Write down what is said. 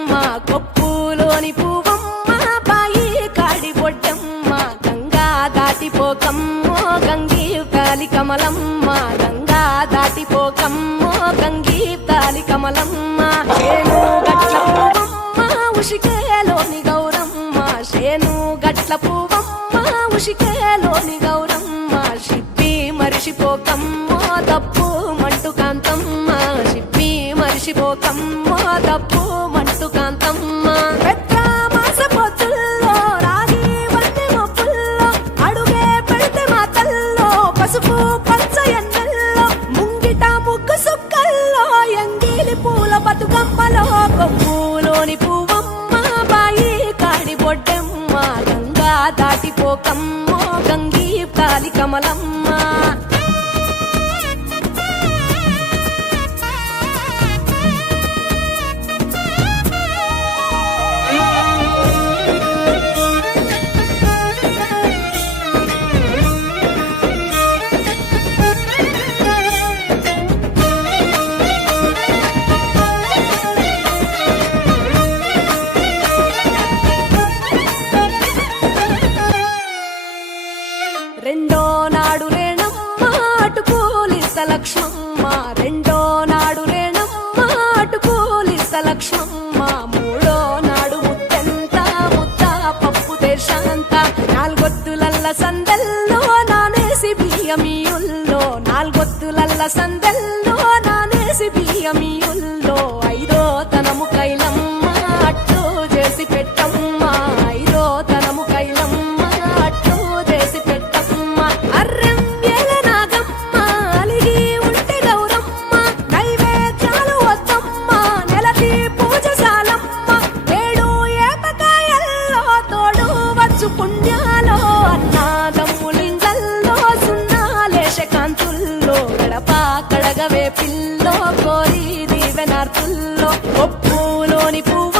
బొడ్డెమ్మ కొప్పులోని పువ్వమ్మ బాయి కాడి బొడ్డెమ్మ గంగా దాటిపోకమ్మో గంగీ తాలి కమలమ్మ గంగా దాటిపోకమ్మో గంగీ తాలి కమలమ్మ శేను గట్ల పువ్వమ్మ ఉషికేలోని గౌరమ్మ శేను గట్ల పువ్వమ్మ ఉషికేలోని గౌరమ్మ షిప్పి మరిషిపోకమ్మో తప్పు మంటు కాంతమ్మ షిప్పి మరిషిపోకమ్మో తప్పు మంటు కాంతమ్మ పెద్ద పొత్తుల్లో రాగి వంటి మొప్పుల్లో అడుగే పెడితే మాతల్లో పసుపు పచ్చ ఎన్నెల్లో ముంగిట ముగ్గు సుక్కల్లో ఎంగిలి పూల బతుకమ్మలో కొమ్ములోని పువ్వమ్మ బాయి కాడి బొడ్డెమ్మ గంగా దాటిపోకమ్మో గంగీ తాలి కమలమ్మ రెండో నాడు రేణమ్మ అటు పోలిస్త లక్ష్మమ్మ రెండో నాడు రేణమ్మ అటు పోలిస్త లక్ష్మమ్మ మూడో నాడు ముత్తెంత ముద్ద పప్పు దేశంత నాలుగొత్తులల్ల సందెల్లో నానేసి బియ్యమియుల్లో నాలుగొత్తులల్ల సందెల్లో నానేసి బియ్యమియుల్లో ఐదో తనము కైలమ్మ అట్టు చేసి పెట్టమ్మ ఐదో తనము కైలమ్మ అట్టు చేసి పెట్టమ్మ అర్రెం ఏల నాగమ్మ అలిగి ఉంటే గౌరమ్మ నైవేద్యాలు వద్దమ్మ నెలకి పూజశాలమ్మ ఏడు ఏపకాయల్లో తోడు వచ్చు పుణ్యాలో అన్నాదమ్ములింగల్లో సున్నాలేశ కాంతుల్లో గడప కడగవే పిల్లో కోరి దీవెనార్తుల్లో ఒప్పులోని పువ్వు